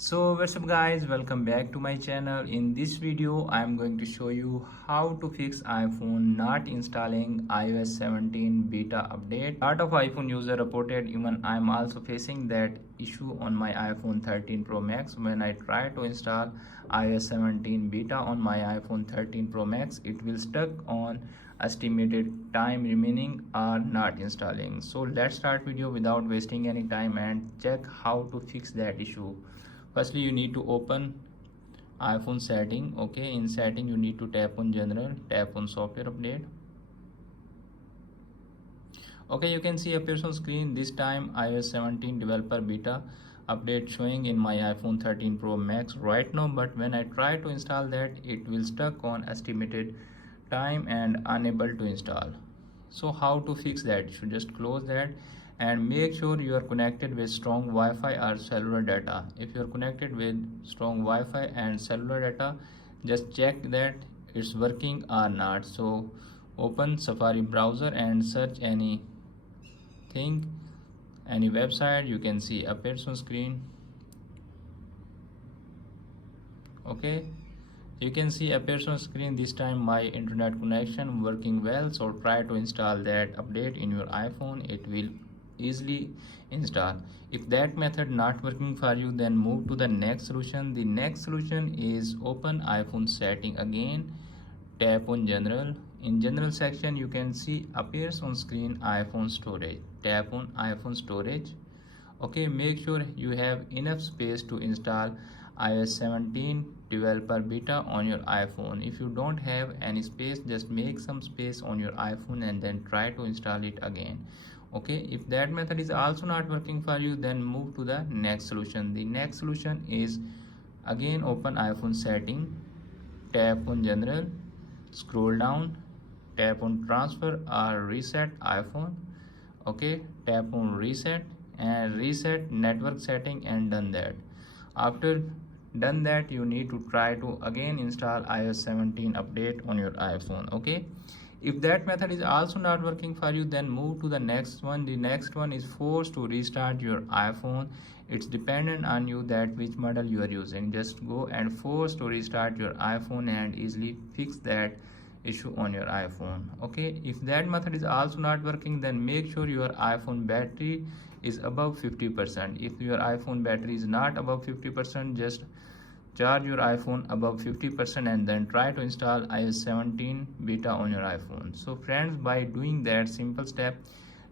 So what's up guys, welcome back to my channel. In this video I am going to show you how to fix iPhone not installing iOS 17 beta update. A lot of iPhone user reported, even I am also facing that issue on my iPhone 13 Pro Max. When I try to install iOS 17 beta on my iPhone 13 Pro Max, it will stuck on estimated time remaining or not installing. So let's start video without wasting any time and check how to fix that issue. Firstly, you need to open iPhone setting. Okay, in setting you need to tap on general, tap on software update. Okay, you can see appears on screen this time iOS 17 developer beta update showing in my iPhone 13 Pro Max right now, but when I try to install that, it will stuck on estimated time and unable to install. So how to fix that? You should just close that and make sure you are connected with strong Wi-Fi or cellular data. If you are connected with strong Wi-Fi and cellular data, just check that it's working or not. So open Safari browser and search anything, any website. You can see appears on screen. Okay, you can see appears on screen this time my internet connection working well. So try to install that update in your iPhone. It will easily install. If that method not working for you, then move to the next solution. The next solution is open iPhone setting again, tap on general. In general section you can see appears on screen iPhone storage. Tap on iPhone storage. Okay, make sure you have enough space to install iOS 17 developer beta on your iPhone. If you don't have any space, just make some space on your iPhone and then try to install it again. Okay, if that method is also not working for you, then move to the next solution. The next solution is again open iPhone setting, tap on general, scroll down, tap on transfer or reset iPhone. Okay, tap on reset and reset network setting and done that. After done that, you need to try to again install iOS 17 update on your iPhone. Okay, if that method is also not working for you, then move to the next one. The next one is force to restart your iPhone. It's dependent on you that which model you are using. Just go and force to restart your iPhone and easily fix that issue on your iPhone. Okay, if that method is also not working, then make sure your iPhone battery is above 50%. If your iPhone battery is not above 50%, just charge your iPhone above 50% and then try to install iOS 17 beta on your iPhone. So friends, by doing that simple step,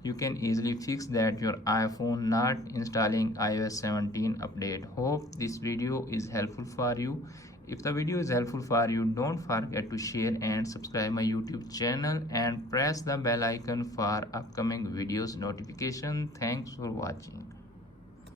you can easily fix that your iPhone not installing iOS 17 update. Hope this video is helpful for you. If the video is helpful for you, don't forget to share and subscribe my YouTube channel and press the bell icon for upcoming videos notification. Thanks for watching.